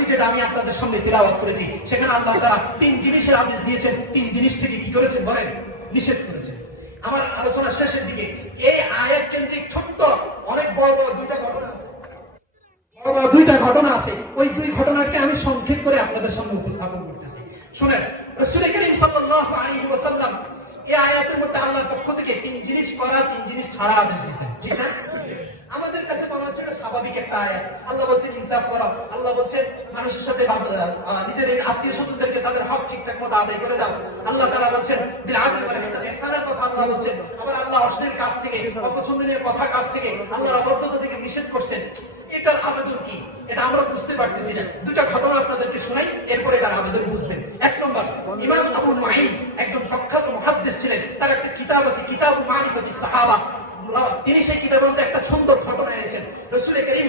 আমি যেটা আমি আপনাদের সামনে তিলাওয়াত করেছি, সেখানে আল্লাহ তারা তিন জিনিসের আদেশ দিয়েছেন। তিন জিনিস থেকে কি করেছেন বলেন? নিষেধ করেছেন। আমার আলোচনা শেষের দিকে, এই আয়াত কেন্দ্রিক ছোট্ট অনেক বড় বড় দুইটা ঘটনা আছে। বড় বড় দুইটা ঘটনা আছে। ওই দুই ঘটনাকে আমি সংক্ষেপ করে আপনাদের সামনে উপস্থাপন করতেছি। শুনেন, রসুল করিম সাল্লাল্লাহু আলাইহি ওয়াসাল্লাম এই আয়াতের মধ্যে আল্লাহর পক্ষ থেকে তিন জিনিস করা, তিন জিনিস ছাড়া আদেশ দিয়েছেন। ঠিক আছে? আল্লাহ বলছেন, ইনসাফ করো। আল্লাহ বলছেন, মানুষের সাথে নিজের আত্মীয় স্বজনদেরকে তাদের হক ঠিকঠাক মতো আদায় করে দাও। আল্লাহ বলছেন আবার আল্লাহ অশ্লীল থেকে, অপছন্দনীয় কথা থেকে আল্লাহর থেকে নিষেধ করছেন। এটার আবেদন কি? এটা আমরা বুঝতে পারতেছি না। দুটা ঘটনা আপনাদেরকে শোনাই, এরপরে তার আবেদন বুঝবেন। এক নম্বর, ইমাম আবু মাহিম একজন প্রখ্যাত মুহাদ্দিস ছিলেন। তার একটা কিতাব আছে কিতাব মারিফাতি সাহাবা। তিনি সেই কিতাবের মধ্যে একটা সুন্দর ঘটনা এনেছেন রসুল করিম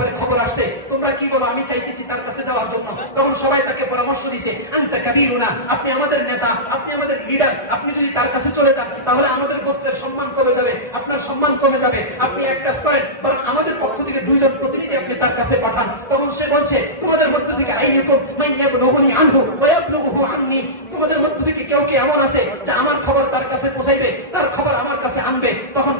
তোমরা কি বলো? আমি চাইতেছি তার কাছে যাওয়ার জন্য। তখন সবাই তাকে পরামর্শ দিছে, আনতা কাবীরুনা, আপনি আমাদের নেতা, আপনি আমাদের লিডার আপনি যদি তার কাছে চলে যান, তাহলে আমাদের গোত্রের সম্মান কমে যাবে, আপনার সম্মান কমে যাবে। আপনি এক কাজ করেন, বরং আমাদের পক্ষ থেকে দুইজন প্রতিনিধি আপনি তার কাছে পাঠান। তখন সে বলছে, তোমাদের মধ্য থেকে আইনুকুম মান ইয়াবলুগুনি আনহু ওয়া ইয়াবলুগুহু আননি। তোমাদের মধ্য থেকে কেউ কি এমন আছে যে আমার খবর তার কাছে পৌঁছাইবে? তার আনবে, তখন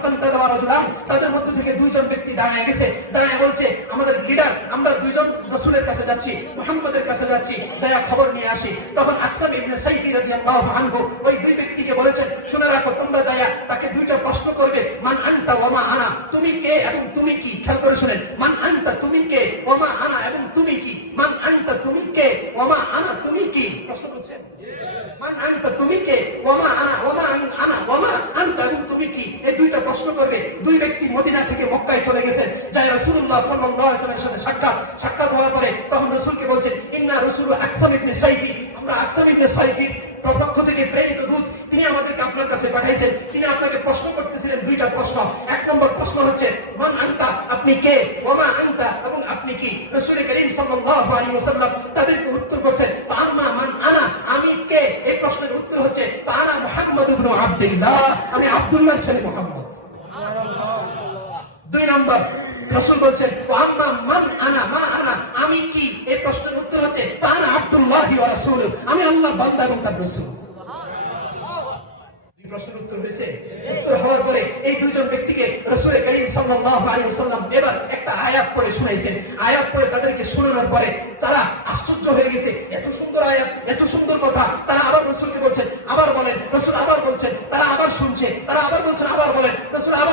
তাদের মধ্য থেকে দুইজন ব্যক্তি দাঁড়ায় গেছে, দাঁড়ায় বলছে, আমাদের লিডার আমরা দুইজন রসুলের কাছে যাচ্ছি, মুহাম্মদের কাছে যাচ্ছি, দয়া খবর নিয়ে আসি। তখন আকসাম ইবনে সাইফি রাদিয়াল্লাহু আনহু ওই দুই ব্যক্তিকে বলেছেন, শুনে রাখো, তোমরা যায়া তাকে দুইটা প্রশ্ন করবে, মান আনতা ওয়া মা আনা? তুমি কে এবং তুমি কি? খেয়াল করে শুনেন, মান আনতা তুমি কে ওয়া মা আনা এবং তুমি কি? মান আনতা তুমি কে ওয়া মা আনা, তুমি কি? প্রশ্ন করছেন। মান আনতা তুমি কে ওয়া মা আনা ওয়া মা আন- আনা, ওয়া মা আনতা কি? এই দুইটা প্রশ্ন করবে দুই ব্যক্তি মদিনা থেকে মক্কায় চলে গেছেন। যাই আলাইহি ওয়াসাল্লামের সাথে সাক্ষাৎ সাক্ষাৎ হওয়ার পরে তখন রাসূলকে বলছেন, ইন্না রাসূলু আকসাম ইবনে আমরা আকসাম ইবনে সাইফি পক্ষ থেকে প্রেরিত দূত, তিনি আমাদেরকে আপনার কাছে পাঠাইছেন। তিনি আপনাকে প্রশ্ন করতেছিলেন দুইটা প্রশ্ন। এক নম্বর প্রশ্ন হচ্ছে, মান আনতা? আপনি কে? ওমা আনতা? এবং আপনি কি? রাসূল করিম সাল্লাল্লাহু আলাইহি ওয়াসাল্লাম তাদেরকে উত্তর করছেন আম্মা আব্দুল্লাহ আমি আব্দুল্লাহর ছেলে মুহাম্মদ। দুই নম্বর, রসুল বলছেন আম্মা মান আনা, মা আনা, আমি কি? এই প্রশ্নের উত্তর হচ্ছে তারা আব্দুল্লাহ রাসূল আমি আল্লাহ বান্দা এবং তার রাসূল। প্রশ্নের উত্তর হয়েছে, উত্তর হওয়ার পরে এই দুইজন ব্যক্তিকে রসুল করিম সাল্লাল্লাহু আলাইহি ওয়াসাল্লাম এবার একটা আয়াত পড়ে শুনাইছেন। আয়াত পড়ে তাদেরকে শোনানোর পরে তারা আশ্চর্য হয়ে গেছে, এত সুন্দর আয়াত, এত সুন্দর কথা। তারা আবার রসুলকে বলছেন, আবার বলেন, রসুল আবার বলছেন তারা আবার শুনছে তারা আবার বলছেন আবার বলেন। আবার